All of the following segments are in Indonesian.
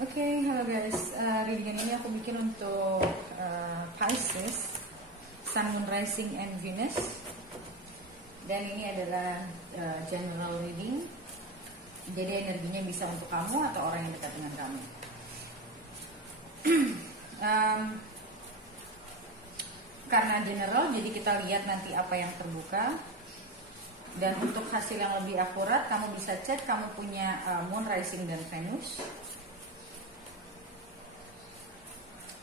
Oke, halo guys. Readingan ini aku bikin untuk Pisces, Sun, Moon, Rising, and Venus. Dan ini adalah general reading. Jadi energinya bisa untuk kamu atau orang yang dekat dengan kamu. Karena general, jadi kita lihat nanti apa yang terbuka. Dan untuk hasil yang lebih akurat, kamu bisa cek kamu punya Moon, Rising, dan Venus.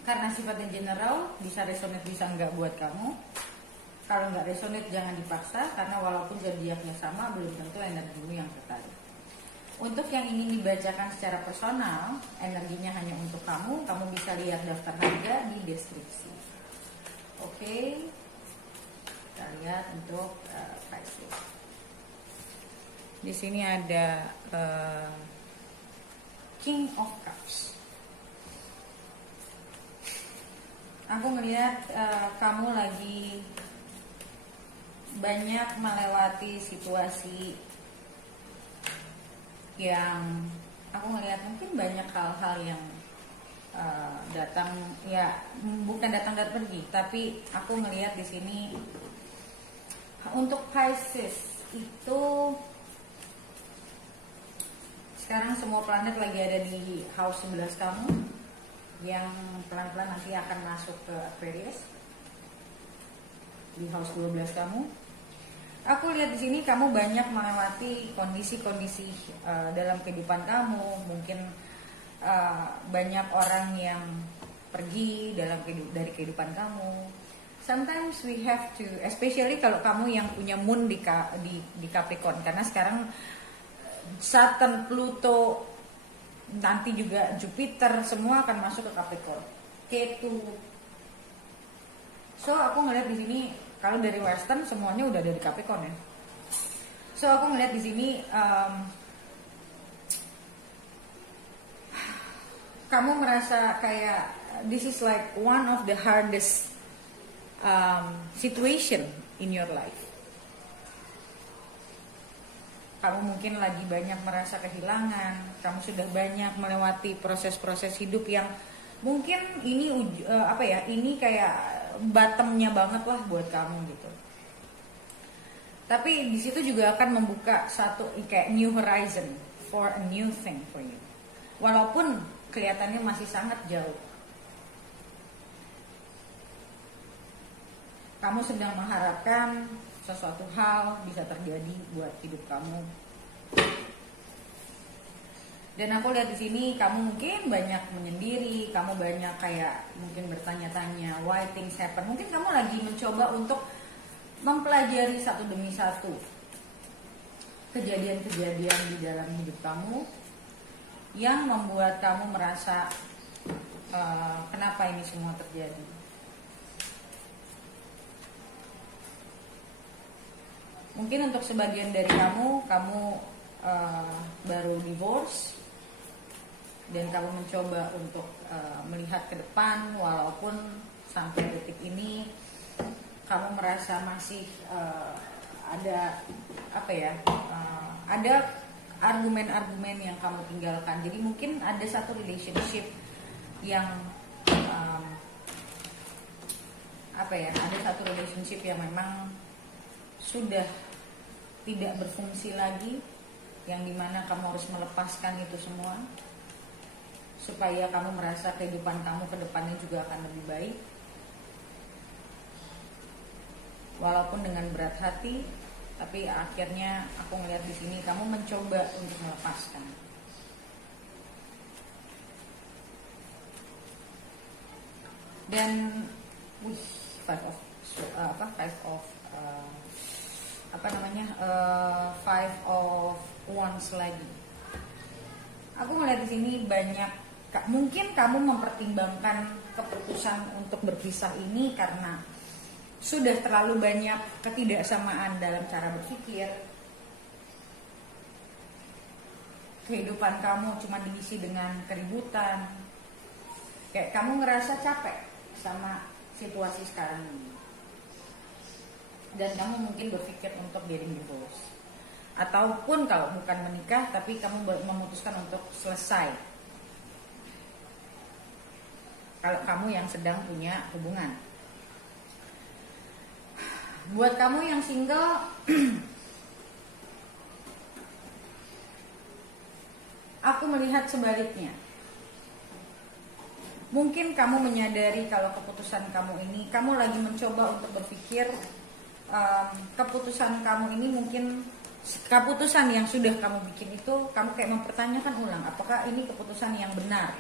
Karena sifatnya general, bisa resonate bisa enggak buat kamu. Kalau enggak resonate jangan dipaksa, karena walaupun zodiaknya sama, belum tentu energimu yang tertarik. Untuk yang ingin dibacakan secara personal, energinya hanya untuk kamu. Kamu bisa lihat daftar harga di deskripsi. Oke, kita lihat untuk Pisces. Di sini ada King of Cups. Aku melihat kamu lagi banyak melewati situasi yang aku melihat mungkin banyak hal-hal yang datang, ya bukan datang dan pergi, tapi aku melihat di sini untuk Pisces itu sekarang semua planet lagi ada di house 11 kamu, yang pelan-pelan nanti akan masuk ke Aquarius di house 12 kamu. Aku lihat di sini kamu banyak melewati kondisi-kondisi dalam kehidupan kamu. Mungkin banyak orang yang pergi dari kehidupan kamu. Sometimes we have to, especially kalau kamu yang punya moon di Capricorn, karena sekarang Saturn, Pluto, nanti juga Jupiter semua akan masuk ke Capricorn, Ketu. So aku ngeliat di sini kalau dari Western semuanya udah ada di Capricorn ya. So aku ngeliat di sini kamu merasa kayak this is like one of the hardest situation in your life. Kamu mungkin lagi banyak merasa kehilangan. Kamu sudah banyak melewati proses-proses hidup yang mungkin ini ini kayak bottomnya banget lah buat kamu gitu. Tapi di situ juga akan membuka satu kayak new horizon for a new thing for you. Walaupun kelihatannya masih sangat jauh. Kamu sedang mengharapkan sesuatu hal bisa terjadi buat hidup kamu. Dan aku lihat di sini kamu mungkin banyak menyendiri, kamu banyak kayak mungkin bertanya-tanya why things happen. Mungkin kamu lagi mencoba untuk mempelajari satu demi satu kejadian-kejadian di dalam hidup kamu yang membuat kamu merasa kenapa ini semua terjadi. Mungkin untuk sebagian dari kamu baru divorce dan kamu mencoba untuk melihat ke depan, walaupun sampai detik ini kamu merasa masih ada ada argumen-argumen yang kamu tinggalkan. Jadi mungkin ada satu relationship yang ada satu relationship yang memang sudah tidak berfungsi lagi, yang dimana kamu harus melepaskan itu semua supaya kamu merasa kehidupan kamu ke depannya juga akan lebih baik, walaupun dengan berat hati. Tapi akhirnya aku ngeliat di sini kamu mencoba untuk melepaskan. Dan five of wands lagi. Aku melihat di sini banyak, mungkin kamu mempertimbangkan keputusan untuk berpisah ini karena sudah terlalu banyak ketidaksamaan dalam cara berpikir. Kehidupan kamu cuma diisi dengan keributan. Kayak kamu ngerasa capek sama situasi sekarang ini. Dan kamu mungkin berpikir untuk getting divorce. Ataupun kalau bukan menikah, tapi kamu memutuskan untuk selesai kalau kamu yang sedang punya hubungan. Buat kamu yang single, aku melihat sebaliknya. Mungkin kamu menyadari kalau keputusan kamu ini, kamu lagi mencoba untuk berpikir keputusan kamu ini mungkin keputusan yang sudah kamu bikin itu, kamu kayak mempertanyakan ulang, apakah ini keputusan yang benar?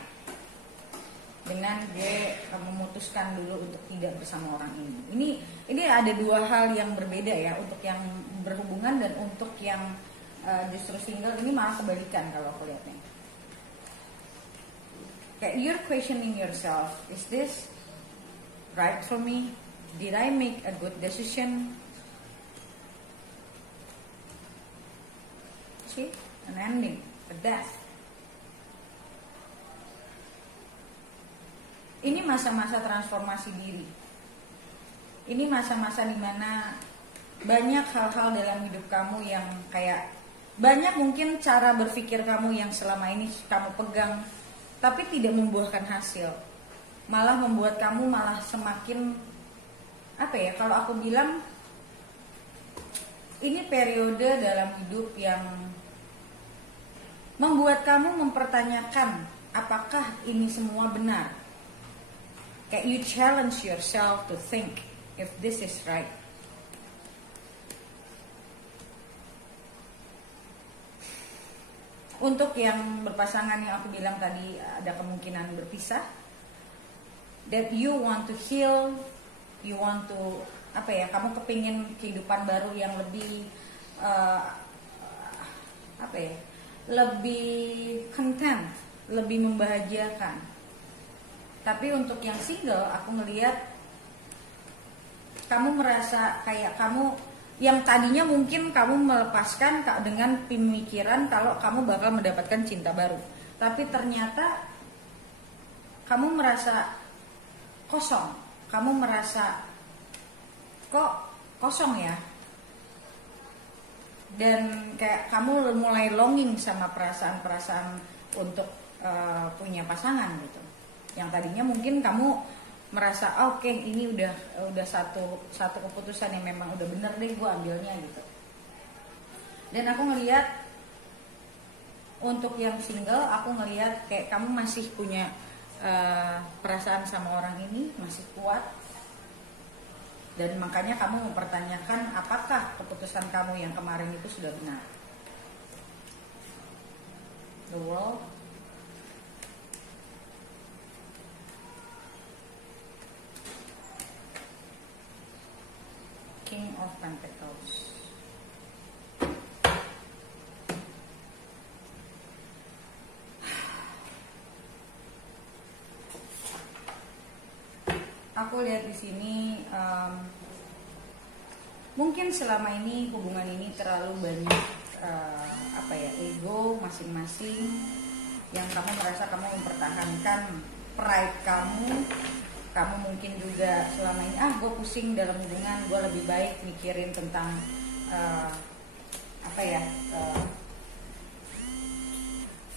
Dengan gue memutuskan dulu untuk tidak bersama orang ini. Ini ada dua hal yang berbeda ya, untuk yang berhubungan dan untuk yang justru single. Ini malah kebalikan kalau aku lihatnya. Kayak you're questioning yourself, is this right for me? Did I make a good decision? See, an ending, a death. Ini masa-masa transformasi diri. Ini masa-masa dimana banyak hal-hal dalam hidup kamu yang kayak banyak mungkin cara berpikir kamu yang selama ini kamu pegang, tapi tidak membuahkan hasil. Malah membuat kamu malah semakin kalau aku bilang ini periode dalam hidup yang membuat kamu mempertanyakan apakah ini semua benar. Kayak you challenge yourself to think if this is right. Untuk yang berpasangan yang aku bilang tadi ada kemungkinan berpisah, that you want to heal, you want to kamu kepingin kehidupan baru yang lebih lebih content, lebih membahagiakan. Tapi untuk yang single, aku ngelihat kamu merasa kayak kamu yang tadinya mungkin kamu melepaskan dengan pemikiran kalau kamu bakal mendapatkan cinta baru. Tapi ternyata kamu merasa kosong. Kamu merasa kok kosong ya. Dan kayak kamu mulai longing sama perasaan-perasaan untuk punya pasangan gitu. Yang tadinya mungkin kamu merasa oke, ini udah satu keputusan yang memang udah bener deh gue ambilnya gitu. Dan aku ngelihat untuk yang single, aku ngelihat kayak kamu masih punya perasaan sama orang ini, masih kuat. Dan makanya kamu mempertanyakan apakah keputusan kamu yang kemarin itu sudah benar. The world. King of Pentacles. Aku lihat di sini mungkin selama ini hubungan ini terlalu banyak ego masing-masing yang kamu merasa kamu mempertahankan pride kamu. Kamu mungkin juga selama ini gue pusing dalam hubungan, gue lebih baik mikirin tentang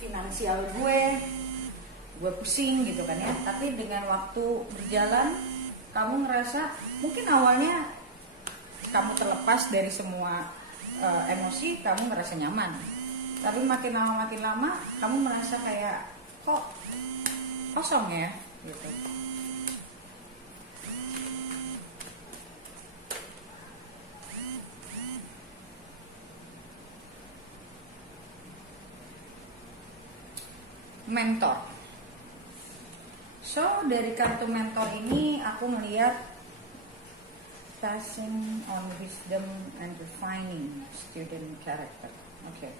finansial gue pusing gitu kan ya. Tapi dengan waktu berjalan, kamu ngerasa mungkin awalnya kamu terlepas dari semua emosi, kamu ngerasa nyaman. Tapi makin lama kamu merasa kayak kok kosong ya gitu. Mentor. So dari kartu mentor ini aku melihat passing on wisdom and refining student character. Oke.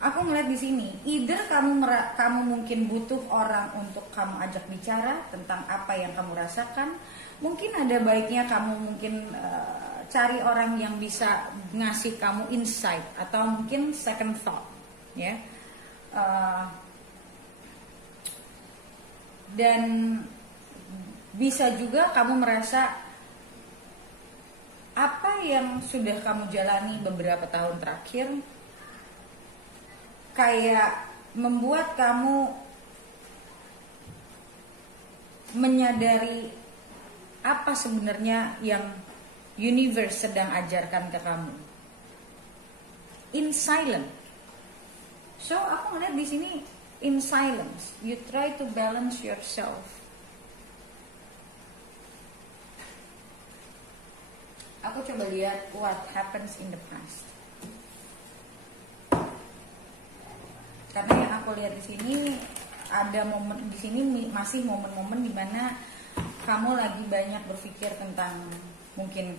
Aku melihat di sini, either kamu mungkin butuh orang untuk kamu ajak bicara tentang apa yang kamu rasakan. Mungkin ada baiknya kamu mungkin cari orang yang bisa ngasih kamu insight atau mungkin second thought, ya. Dan bisa juga kamu merasa apa yang sudah kamu jalani beberapa tahun terakhir kayak membuat kamu menyadari apa sebenarnya yang universe sedang ajarkan ke kamu. In silence. So aku ngeliat di sini in silence, you try to balance yourself. Aku coba lihat what happens in the past. Karena yang aku lihat di sini ada momen di sini masih momen-momen di mana kamu lagi banyak berpikir tentang mungkin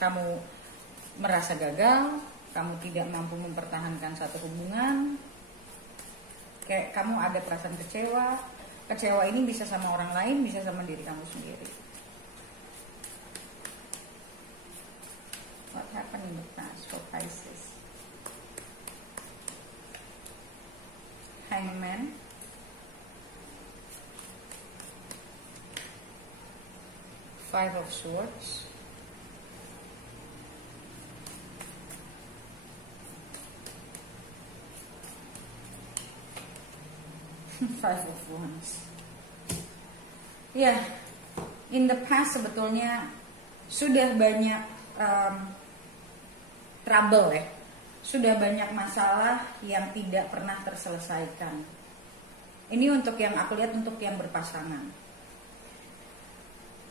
kamu merasa gagal, kamu tidak mampu mempertahankan satu hubungan, kayak kamu ada perasaan kecewa. Kecewa ini bisa sama orang lain, bisa sama diri kamu sendiri. What happened in the past for Pisces? Hangman, Five of Swords, Five of Wands. Ya, in the past sebetulnya sudah banyak trouble ya. Sudah banyak masalah yang tidak pernah terselesaikan. Ini untuk yang aku lihat untuk yang berpasangan.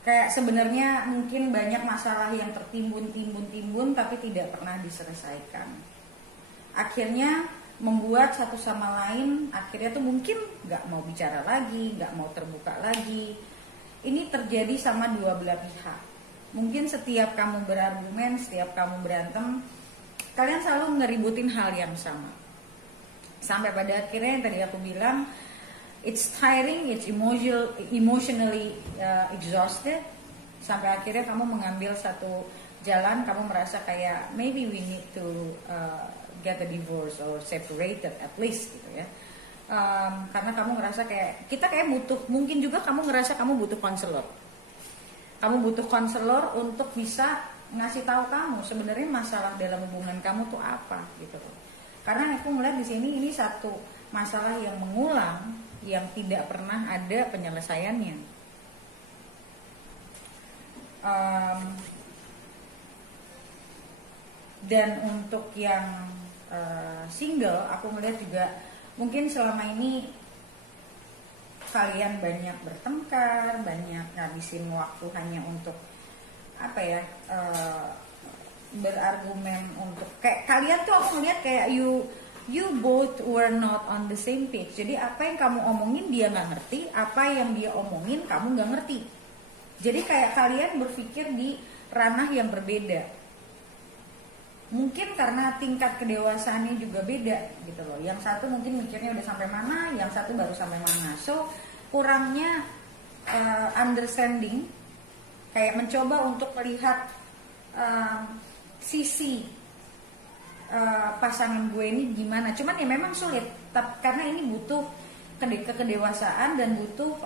Kayak sebenarnya mungkin banyak masalah yang tertimbun tapi tidak pernah diselesaikan. Akhirnya membuat satu sama lain akhirnya tuh mungkin nggak mau bicara lagi, nggak mau terbuka lagi. Ini terjadi sama dua belah pihak. Mungkin setiap kamu berargumen, setiap kamu berantem, kalian selalu ngeributin hal yang sama. Sampai pada akhirnya yang tadi aku bilang, it's tiring, it's emotionally exhausted. Sampai akhirnya kamu mengambil satu jalan, kamu merasa kayak maybe we need to get a divorce or separated at least gitu ya. Karena kamu ngerasa kayak kita kayak butuh, mungkin juga kamu ngerasa kamu butuh konselor. Kamu butuh konselor untuk bisa ngasih tahu kamu sebenarnya masalah dalam hubungan kamu tuh apa gitu loh. Karena aku melihat di sini ini satu masalah yang mengulang, yang tidak pernah ada penyelesaiannya. Dan untuk yang single, aku melihat juga mungkin selama ini kalian banyak bertengkar, banyak ngabisin waktu hanya untuk apa ya, berargumen untuk kayak kalian tuh aku melihat kayak you both were not on the same page. Jadi apa yang kamu omongin dia nggak ngerti, apa yang dia omongin kamu nggak ngerti. Jadi kayak kalian berpikir di ranah yang berbeda. Mungkin karena tingkat kedewasaannya juga beda gitu loh. Yang satu mungkin mikirnya udah sampai mana, yang satu baru sampai mana. So kurangnya understanding, kayak mencoba untuk melihat sisi pasangan gue ini gimana. Cuman ya memang sulit, karena ini butuh kedewasaan dan butuh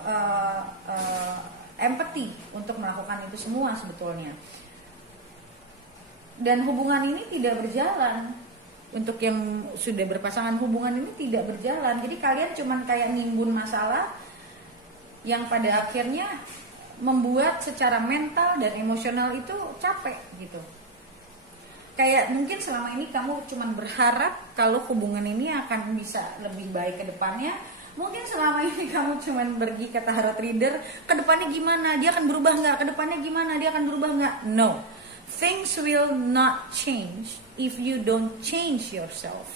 empathy untuk melakukan itu semua sebetulnya. Dan hubungan ini tidak berjalan. Untuk yang sudah berpasangan, hubungan ini tidak berjalan. Jadi kalian cuman kayak nimbun masalah yang pada akhirnya membuat secara mental dan emosional itu capek gitu. Kayak mungkin selama ini kamu cuman berharap kalau hubungan ini akan bisa lebih baik ke depannya. Mungkin selama ini kamu cuman pergi ke tarot reader, ke depannya gimana, dia akan berubah nggak, ke depannya gimana, dia akan berubah nggak. No, things will not change if you don't change yourself.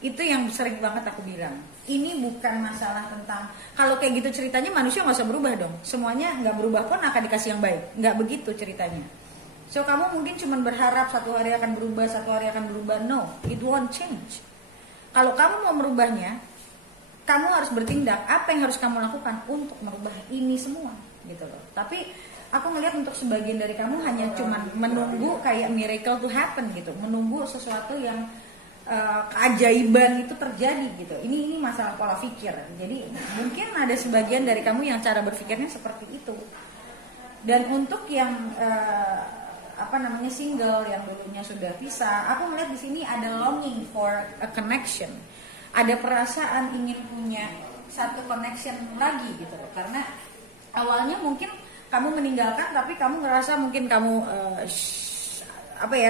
Itu yang sering banget aku bilang. Ini bukan masalah tentang, kalau kayak gitu ceritanya manusia nggak usah berubah dong. Semuanya nggak berubah pun akan dikasih yang baik. Nggak begitu ceritanya. So kamu mungkin cuma berharap satu hari akan berubah, satu hari akan berubah. No, it won't change. Kalau kamu mau merubahnya, kamu harus bertindak. Apa yang harus kamu lakukan untuk merubah ini semua, gitu loh. Tapi aku ngelihat untuk sebagian dari kamu hanya cuma menunggu kayak miracle to happen gitu, menunggu sesuatu yang keajaiban itu terjadi gitu. Ini masalah pola pikir. Jadi mungkin ada sebagian dari kamu yang cara berpikirnya seperti itu. Dan untuk yang single, yang dulunya sudah pisah, aku melihat di sini ada longing for a connection. Ada perasaan ingin punya satu connection lagi gitu loh. Karena Awalnya mungkin kamu meninggalkan, tapi kamu ngerasa mungkin kamu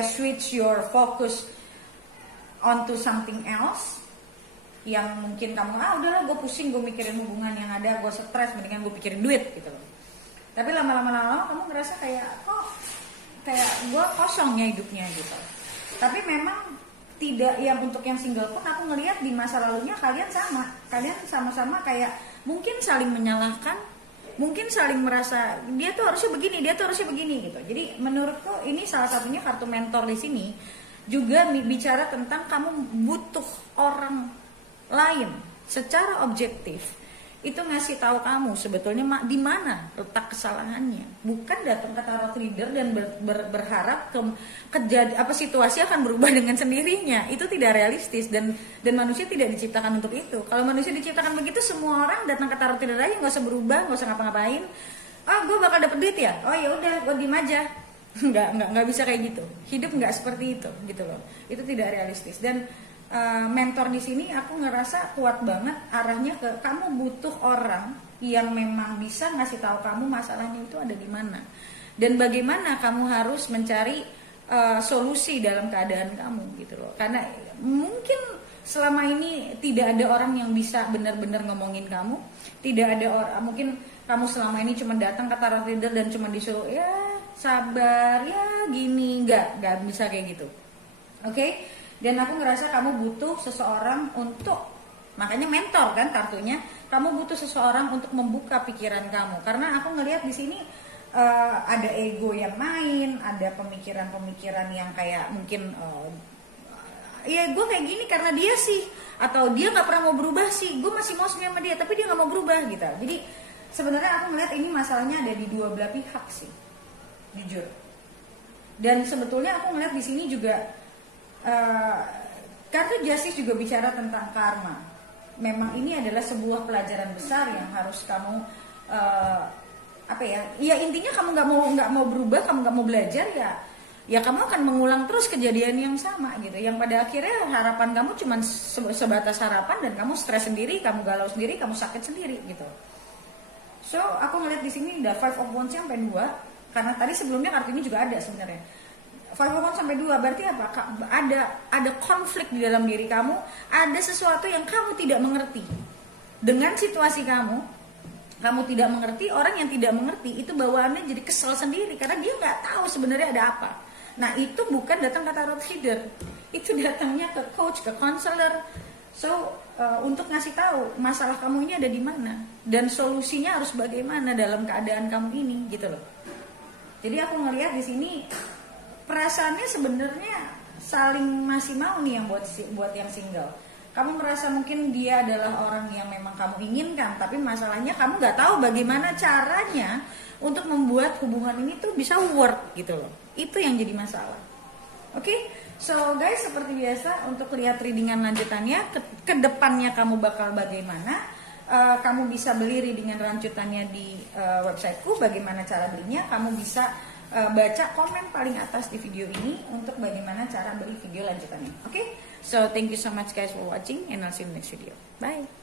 switch your focus onto something else, yang mungkin kamu udahlah gue pusing, gue mikirin hubungan yang ada, gue stres, mendingan gue pikirin duit gitu loh. Tapi lama-lama kamu ngerasa kayak gue kosong ya hidupnya gitu. Tapi memang tidak, yang untuk yang single pun aku ngelihat di masa lalunya kalian sama-sama kayak mungkin saling menyalahkan, mungkin saling merasa dia tuh harusnya begini gitu. Jadi menurutku ini salah satunya kartu mentor di sini juga bicara tentang kamu butuh orang lain secara objektif itu ngasih tahu kamu sebetulnya di mana letak kesalahannya, bukan datang ke tarot reader dan berharap situasi akan berubah dengan sendirinya. Itu tidak realistis dan manusia tidak diciptakan untuk itu. Kalau manusia diciptakan begitu, semua orang datang ke tarot reader aja, nggak usah berubah, nggak usah ngapa-ngapain. Gue bakal dapet duit ya, ya udah gue diem aja. nggak bisa kayak gitu. Hidup nggak seperti itu gitu loh. Itu tidak realistis. Dan mentor di sini aku ngerasa kuat banget arahnya ke kamu butuh orang yang memang bisa ngasih tahu kamu masalahnya itu ada di mana dan bagaimana kamu harus mencari solusi dalam keadaan kamu gitu loh. Karena mungkin selama ini tidak ada orang yang bisa benar-benar ngomongin kamu, tidak ada orang, mungkin kamu selama ini cuma datang ke tarot reader dan cuma disuruh ya sabar ya gini, nggak bisa kayak gitu. Oke? Dan aku ngerasa kamu butuh seseorang untuk, makanya mentor kan kartunya, kamu butuh seseorang untuk membuka pikiran kamu. Karena aku ngelihat di sini ada ego yang main, ada pemikiran-pemikiran yang kayak mungkin ya gue kayak gini karena dia sih, atau dia nggak pernah mau berubah sih, gue masih mau sama dia tapi dia nggak mau berubah gitu. Jadi sebenarnya aku ngelihat ini masalahnya ada di dua belah pihak sih, jujur. Dan sebetulnya aku ngelihat di sini juga kartu Justice juga bicara tentang karma. Memang ini adalah sebuah pelajaran besar yang harus kamu ya intinya kamu nggak mau berubah, kamu nggak mau belajar ya kamu akan mengulang terus kejadian yang sama gitu. Yang pada akhirnya harapan kamu cuma sebatas harapan dan kamu stres sendiri, kamu galau sendiri, kamu sakit sendiri gitu. So aku ngeliat di sini ada 5 of Wands sampai 2, karena tadi sebelumnya kartu ini juga ada sebenarnya. 5 of Wands sampai 2 berarti apa? Ada konflik di dalam diri kamu, ada sesuatu yang kamu tidak mengerti. Dengan situasi kamu tidak mengerti, orang yang tidak mengerti itu bawaannya jadi kesel sendiri karena dia nggak tahu sebenarnya ada apa. Nah itu bukan datang ke tarot reader, itu datangnya ke coach, ke counselor. So untuk ngasih tahu masalah kamu ini ada di mana dan solusinya harus bagaimana dalam keadaan kamu ini gitu loh. Jadi aku ngelihat di sini perasaannya sebenarnya saling masih mau nih yang buat yang single. Kamu merasa mungkin dia adalah orang yang memang kamu inginkan, tapi masalahnya kamu nggak tahu bagaimana caranya untuk membuat hubungan ini tuh bisa work gitu loh. Itu yang jadi masalah. Oke, so guys, seperti biasa untuk lihat readingan lanjutannya, ke depannya kamu bakal bagaimana. Kamu bisa beli readingan lanjutannya di websiteku. Bagaimana cara belinya? Kamu bisa baca komen paling atas di video ini untuk bagaimana cara beli video lanjutannya. Oke, so thank you so much guys for watching and I'll see you next video. Bye.